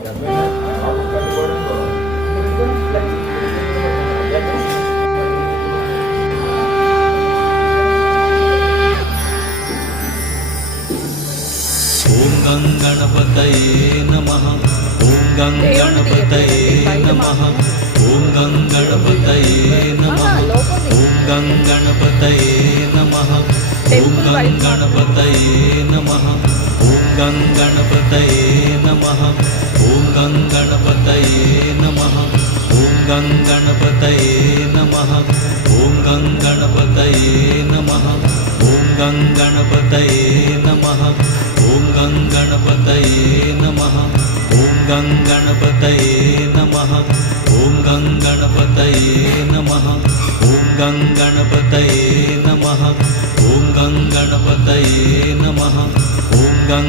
ओम गं गणपतये नमः। ओम गं गणपतये नमः। ओम गं गणपतये नमः। ओम गं गणपतये नमः। ओम गं गणपतये नमः। ओम गं गणपतये नमः। ओम गं गणपतये नमः। ओम गं गणपतये नमः। ओम गं गणपतये नमः। ओम गं गणपतये नमः। ओम गं गणपतये नमः। ओम गं गणपतये नमः। ओम गं गणपतये नमः। ओम गं गणपतये नमः। ओम गं गणपतये नमः। ओम गं